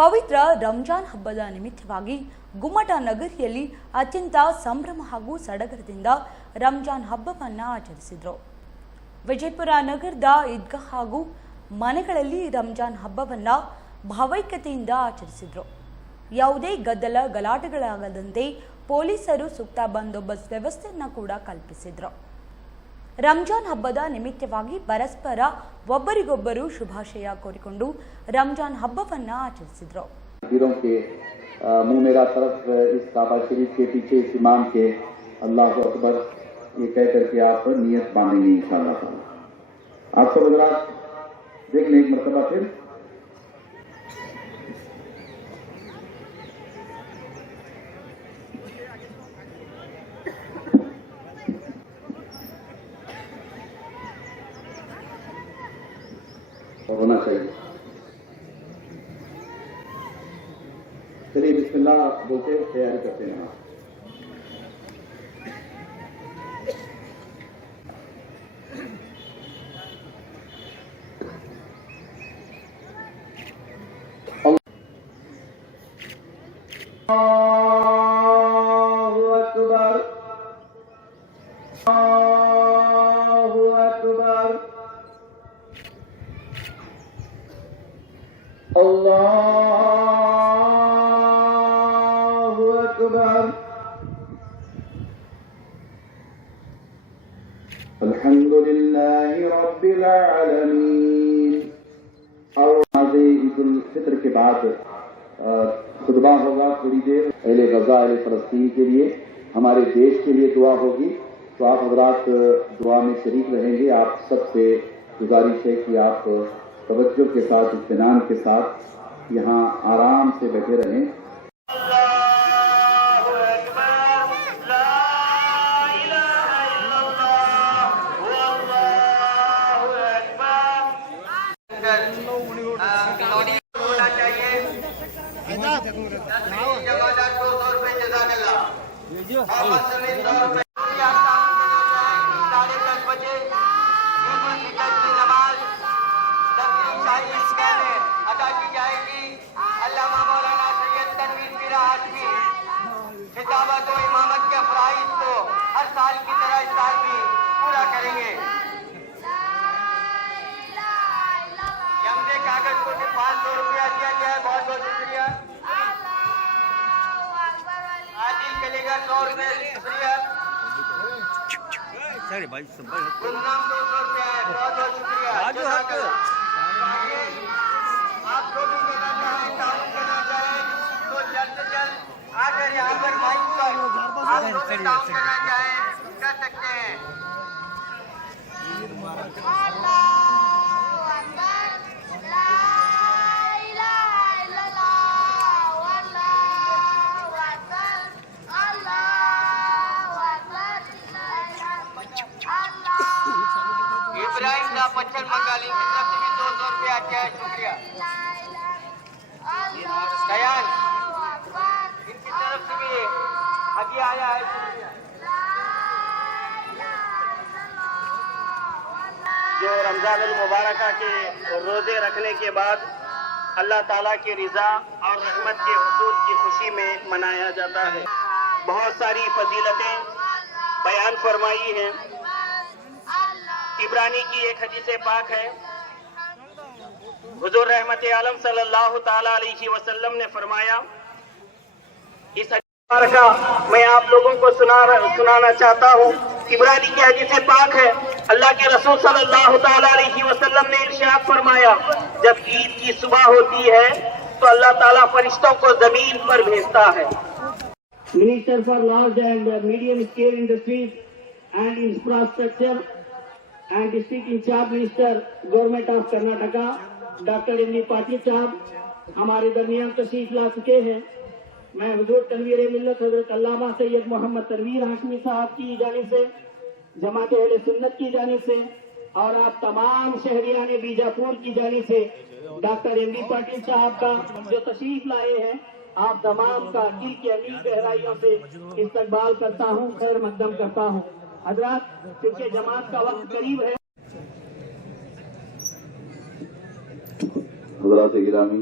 ಪವಿತ್ರ ರಂಜಾನ್ ಹಬ್ಬದ ನಿಮಿತ್ತವಾಗಿ ಗುಮ್ಮಟ ನಗರಿಯಲ್ಲಿ ಅತ್ಯಂತ ಸಂಭ್ರಮ ಹಾಗೂ ಸಡಗರದಿಂದ ರಂಜಾನ್ ಹಬ್ಬವನ್ನು ಆಚರಿಸಿದರು. ವಿಜಯಪುರ ನಗರದ ಈದ್ಗಾ ಹಾಗೂ ಮನೆಗಳಲ್ಲಿ ರಂಜಾನ್ ಹಬ್ಬವನ್ನು ಭಾವೈಕ್ಯತೆಯಿಂದ ಆಚರಿಸಿದರು. ಯಾವುದೇ ಗದ್ದಲ ಗಲಾಟೆಗಳಾಗದಂತೆ ಪೊಲೀಸರು ಸೂಕ್ತ ಬಂದೋಬಸ್ತ್ ವ್ಯವಸ್ಥೆಯನ್ನು ಕೂಡ ಕಲ್ಪಿಸಿದರು. ರಂಜಾನ್ ಹಬ್ಬದ ನಿಮಿತ್ತವಾಗಿ ಪರಸ್ಪರ ಒಬ್ಬರಿಗೊಬ್ಬರು ಶುಭಾಶಯ ಕೋರಿಕೊಂಡು ರಂಜಾನ್ ಹಬ್ಬವನ್ನು ಆಚರಿಸಿದರು. मुंह मेरा तरफ इस काबा शरीफ के पीछे इस इमाम के अल्लाह अकबर ये कह करके आप नियत बांधेंगे इंशाअल्लाह ताला। आप सब हज़रात देख लें एक मरतबा फिर होना चाहिए। चलिए बिस्मिल्लाह बोलते तैयारी करते हैं। अल्लाहु अकबर अल्लाहु अकबर अल्लाहु अकबर अल्हम्दुलिल्लाहि रब्बिल आलमीन। और नमाज़े ईद-उल फित्र के बाद खुतबा होगा थोड़ी देर अहले गज़ा अहले फ़लस्तीन के लिए, हमारे देश के लिए दुआ होगी। तो आप हज़रात दुआ में शरीक रहेंगे। आप सबसे गुजारिश है कि आप तवज्जो के साथ इत्मीनान के साथ यहाँ आराम से बैठे रहें। खिताबत और इमामत के फराइज़ को हर साल की तरह इस साल भी पूरा करेंगे। यमदे कागज को 500 रुपया दिया गया है, बहुत बहुत शुक्रिया। आदिल चलेगा 100 रुपये शुक्रिया। गुमनाम 200 रुपया है, बहुत बहुत शुक्रिया। आप जो भी करना चाहें काम करना चाहें तो जल्द से जल्द आकर यहाँ पर माइक पर आप जो भी काम करना चाहें कर सकते हैं। इब्राहिम का पच्छन बंगाली की तरफ से भी 200 रुपया क्या है, शुक्रिया। दयान इनकी तरफ से भी हदिया आया है, शुक्रिया। जो रमजान उल मुबारक के रोजे रखने के बाद अल्लाह ताला की रिजा और रहमत के हुसूल की खुशी में मनाया जाता है। बहुत सारी फजीलतें बयान फरमाई हैं। इब्रानी की एक हदीस पाक है, हुजूर रहमत आलम सल्लल्लाहु ताला अलैहि वसल्लम ने फरमाया, इस हदीस का मैं आप लोगों को सुनाना चाहता हूँ। इब्रानी की हदीस पाक है, अल्लाह के रसूल सल्लल्लाहु ताला अलैहि वसल्लम ने इरशाद फरमाया, जब ईद की सुबह होती है तो अल्लाह ताला फरिश्तों को जमीन पर भेजता है। Minister for large and medium scale industries and infrastructure and district in charge minister government of Karnataka doctor M D. Patil साहब हमारे दरमियान तशरीफ ला चुके हैं। मैं हुजूर तनवीर मिल्लत हजरत अल्लामा सैयद मोहम्मद तनवीर हाशमी साहब की जानिब से, जमात अहले सुन्नत की जानिब से और आप तमाम शहरियाने बीजापुर की जानिब से डॉक्टर एम.डी. पाटिल साहब का जो तशरीफ लाए हैं, आप तमाम का दिल की अमीर गहराइयों से इस्तकबाल करता हूँ, खैर मकदम करता हूँ। हजरात, क्योंकि जमात का वक्त करीब है। हजरात गिरामी,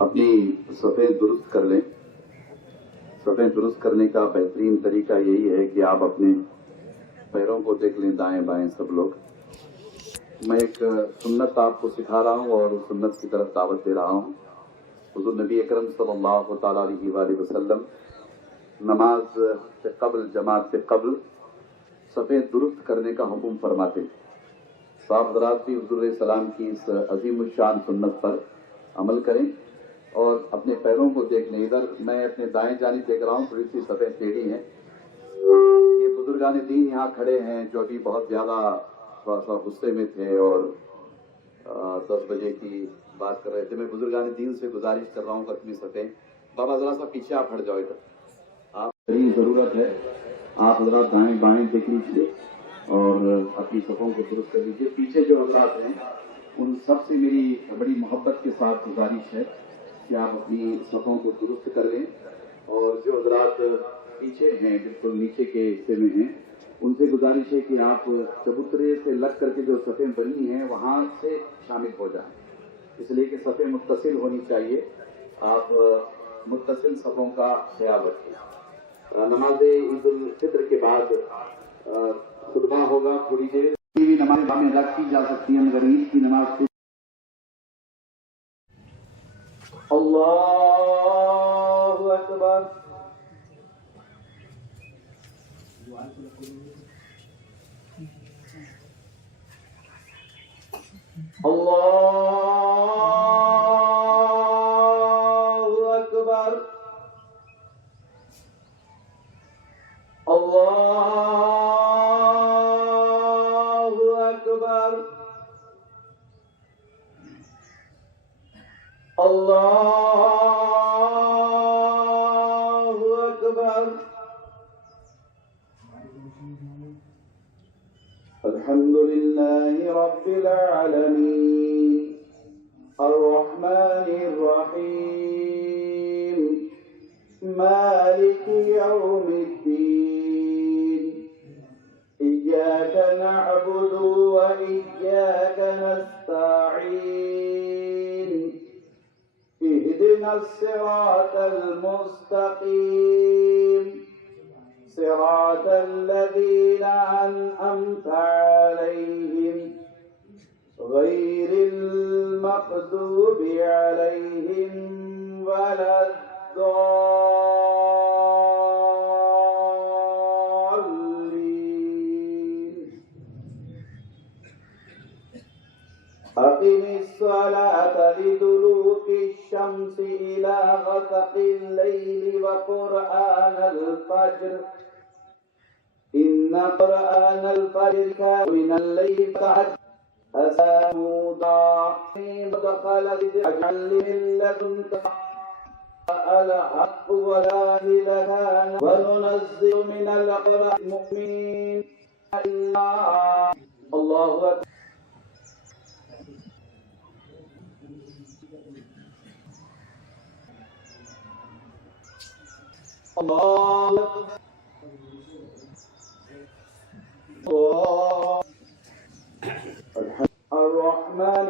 अपनी सफ़ें दुरुस्त कर लें। सफ़ें दुरुस्त करने का बेहतरीन तरीका यही है कि आप अपने पैरों को देख लें, दाएं बाएं सब लोग। मैं एक सुन्नत आपको सिखा रहा हूँ और उस सुन्नत की तरफ दावत दे रहा हूँ। हुज़ूर नबी अकरम सल्लल्लाहु तआला अलैहि वसल्लम नमाज से कबल, जमात से कबल सफ़ें दुरुस्त करने का हुक्म फरमाते। साहब हज़रात भी हुज़ूर सलाम की इस अजीम शान सुन्नत पर अमल करें और अपने पैरों को देख लें। इधर मैं अपने दाएं जानिब देख रहा हूँ, थोड़ी सी सफ़ें टेढ़ी हैं। ये बुजुर्गान दीन यहाँ खड़े हैं जो अभी बहुत ज़्यादा थोड़ा सा गुस्से में थे और 10 बजे की बात कर रहे थे। मैं बुजुर्गान दीन से गुजारिश कर रहा हूँ कि अपनी सफ़ें, बाबा ज़रा सा पीछे आप हट जाओ, इधर आप बड़ी ज़रूरत है। आप ज़रा दाएं बाएं देख लीजिए और अपनी सफ़ों को दुरुस्त कर लीजिए। पीछे जो हज़रात हैं उन सब से मेरी बड़ी मोहब्बत के साथ गुजारिश है कि आप अपनी सफ़ों को दुरुस्त कर लें। और जो हज़रात पीछे हैं, बिल्कुल नीचे के हिस्से में हैं, उनसे गुजारिश है कि आप चबूतरे से लग करके जो सफ़ें बनी हैं वहाँ से शामिल हो जाएं, इसलिए कि सफ़ें मुत्तसिल होनी चाहिए। आप मुत्तसिल सफ़ों का ख्याल रखें। नमाज ईद उल फित्र के बाद खुतबा होगा थोड़ी देर। भी नमाज में अदा की जा सकती है मगर ईद की नमाज अल्लाहु अकबर। अल्लाहु अकबर। अल्लाहु अकबर। अल्लाहु अकबर। अल्हम्दुलिल्लाहि रब्बिल आलमीन अर्रहमानिर रहीम मालिकि यौमिद्दीन इय्याका नअबुदु व इय्याका नस्तईन इहदिनस सिरातल मुस्तकीम सिरातल लज़ीना अनअमता अलैहिम गैरिल मग़दूबि अलैहिम वलद्दॉल्लीन। अक़िमिस स्वलाता लिदुलूकिश शम्सि इला ग़सक़िल लैलि व क़ुरआनल फ़ज्र इन्ना क़ुरआनल फ़ज्रि कान मिनल लैलि फ़तहज्जद मुदा मदखल अजल मिन लदुनका الحق ولا إله وننزل من القرآن المؤمنين الله أكبر. الله أكبر. الرحمن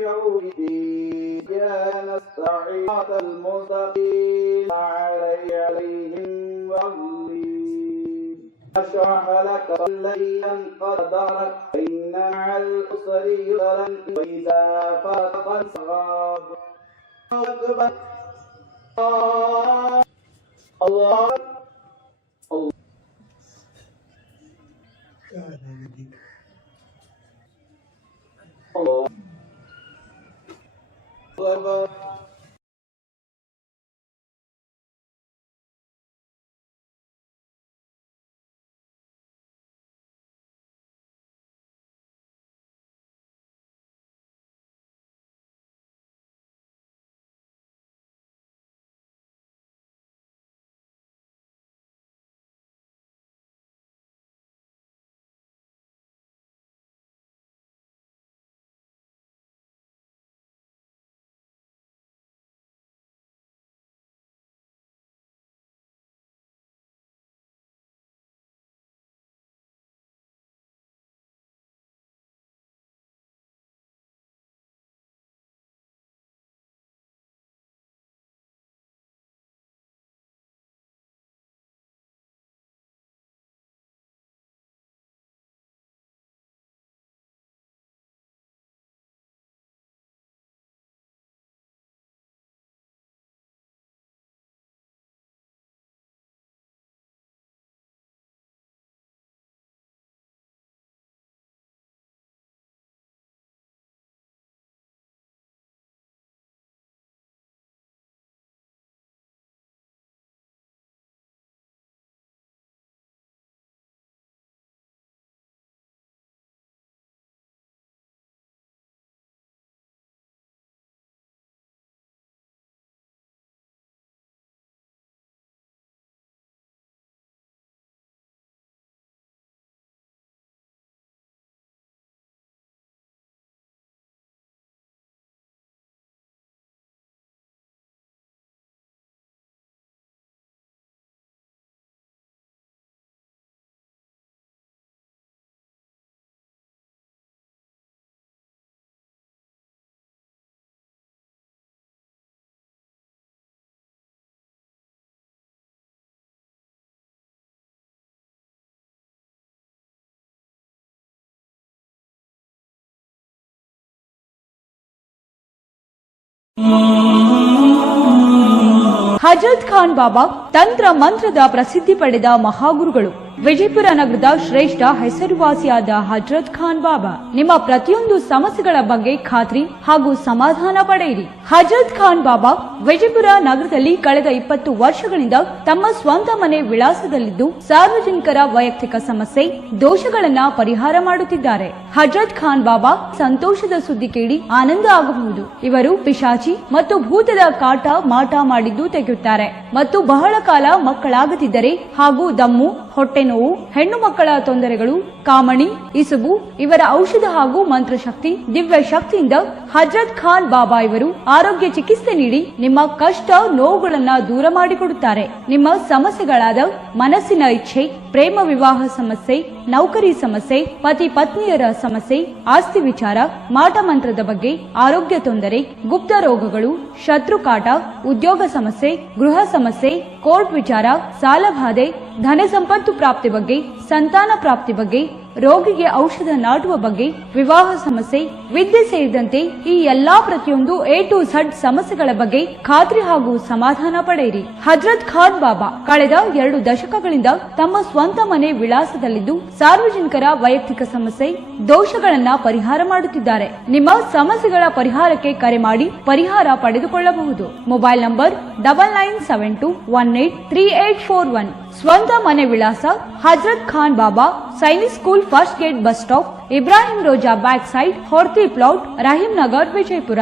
يوم الدين إياك نستعين المستقيم عليهم والضالين أشرح لك الذي قدرك إن مع العسر يسرا وإذا فرغت فانصب. أكبر. الله الله أكبر. ಹಜರತ್ ಖಾನ್ ಬಾಬಾ ತಂತ್ರ ಮಂತ್ರದ ಪ್ರಸಿದ್ಧಿ ಪಡೆದ ಮಹಾಗುರುಗಳು. ವಿಜಯಪುರ ನಗರದ ಶ್ರೇಷ್ಠ ಹೆಸರುವಾಸಿಯಾದ ಹಜರತ್ ಖಾನ್ ಬಾಬಾ ನಿಮ್ಮ ಪ್ರತಿಯೊಂದು ಸಮಸ್ಯೆಗಳ ಬಗ್ಗೆ ಖಾತ್ರಿ ಹಾಗೂ ಸಮಾಧಾನ ಪಡೆಯಿರಿ. ಹಜರತ್ ಖಾನ್ ಬಾಬಾ ವಿಜಯಪುರ ನಗರದಲ್ಲಿ ಕಳೆದ 20 ವರ್ಷಗಳಿಂದ ತಮ್ಮ ಸ್ವಂತ ಮನೆ ವಿಳಾಸದಲ್ಲಿದ್ದು ಸಾರ್ವಜನಿಕರ ವೈಯಕ್ತಿಕ ಸಮಸ್ಯೆ ದೋಷಗಳನ್ನ ಪರಿಹಾರ ಮಾಡುತ್ತಿದ್ದಾರೆ. ಹಜರತ್ ಖಾನ್ ಬಾಬಾ ಸಂತೋಷದ ಸುದ್ದಿ ಕೇಳಿ ಆನಂದ ಆಗಬಹುದು. ಇವರು ಪಿಶಾಚಿ ಮತ್ತು ಭೂತದ ಕಾಟ ಮಾಟ ಮಾಡಿದ್ದು ತೆಗೆಯುತ್ತಾರೆ ಮತ್ತು ಬಹಳ ಕಾಲ ಮಕ್ಕಳಾಗದಿದ್ದರೆ ಹಾಗೂ ದಮ್ಮು, ಹೊಟ್ಟೆ ನೋವು, ಹೆಣ್ಣು ಮಕ್ಕಳ ತೊಂದರೆಗಳು, ಕಾಮಣಿ, ಇಸುಬು ಇವರ ಔಷಧ ಹಾಗೂ ಮಂತ್ರಶಕ್ತಿ ದಿವ್ಯ ಶಕ್ತಿಯಿಂದ ಹಜರತ್ ಖಾನ್ ಬಾಬಾ ಇವರು ಆರೋಗ್ಯ ಚಿಕಿತ್ಸೆ ನೀಡಿ ನಿಮ್ಮ ಕಷ್ಟ ನೋವುಗಳನ್ನ ದೂರ ಮಾಡಿಕೊಡುತ್ತಾರೆ. ನಿಮ್ಮ ಸಮಸ್ಯೆಗಳಾದ ಮನಸ್ಸಿನ ಇಚ್ಛೆ, ಪ್ರೇಮ ವಿವಾಹ ಸಮಸ್ಯೆ, ನೌಕರಿ ಸಮಸ್ಯೆ, ಪತಿ ಪತ್ನಿಯರ ಸಮಸ್ಯೆ, ಆಸ್ತಿ ವಿಚಾರ, ಮಾಟ ಮಂತ್ರದ ಬಗ್ಗೆ, ಆರೋಗ್ಯ ತೊಂದರೆ, ಗುಪ್ತ ರೋಗಗಳು, ಶತ್ರು ಕಾಟ, ಉದ್ಯೋಗ ಸಮಸ್ಯೆ, ಗೃಹ ಸಮಸ್ಯೆ, ಕೋರ್ಟ್ ವಿಚಾರ, ಸಾಲಬಾಧೆ, ಧನ ಸಂಪತ್ತು ಪ್ರಾಪ್ತಿ ಬಗ್ಗೆ, ಸಂತಾನ ಪ್ರಾಪ್ತಿ ಬಗ್ಗೆ, ರೋಗಿಗೆ ಔಷಧ ನಾಟುವ ಬಗ್ಗೆ, ವಿವಾಹ ಸಮಸ್ಯೆ, ವಿದ್ಯೆ ಸೇರಿದಂತೆ ಈ ಎಲ್ಲಾ ಪ್ರತಿಯೊಂದು A to Z ಸಮಸ್ಯೆಗಳ ಬಗ್ಗೆ ಖಾತ್ರಿ ಹಾಗೂ ಸಮಾಧಾನ ಪಡೆಯಿರಿ. ಹಜರತ್ ಖಾನ್ ಬಾಬಾ ಕಳೆದ 2 ದಶಕಗಳಿಂದ ತಮ್ಮ ಸ್ವಂತ ಮನೆ ವಿಳಾಸದಲ್ಲಿದ್ದು ಸಾರ್ವಜನಿಕರ ವೈಯಕ್ತಿಕ ಸಮಸ್ಯೆ ದೋಷಗಳನ್ನ ಪರಿಹಾರ ಮಾಡುತ್ತಿದ್ದಾರೆ. ನಿಮ್ಮ ಸಮಸ್ಯೆಗಳ ಪರಿಹಾರಕ್ಕೆ ಕರೆ ಮಾಡಿ ಪರಿಹಾರ ಪಡೆದುಕೊಳ್ಳಬಹುದು. Mobile number 9972183841. ಸ್ವಂತ ಮನೆ ವಿಳಾಸ Hazrat Khan Baba Sainik school first gate bus stop, Ibrahim Roza back side, Horti plot, Rahim Nagar, Vijayapura.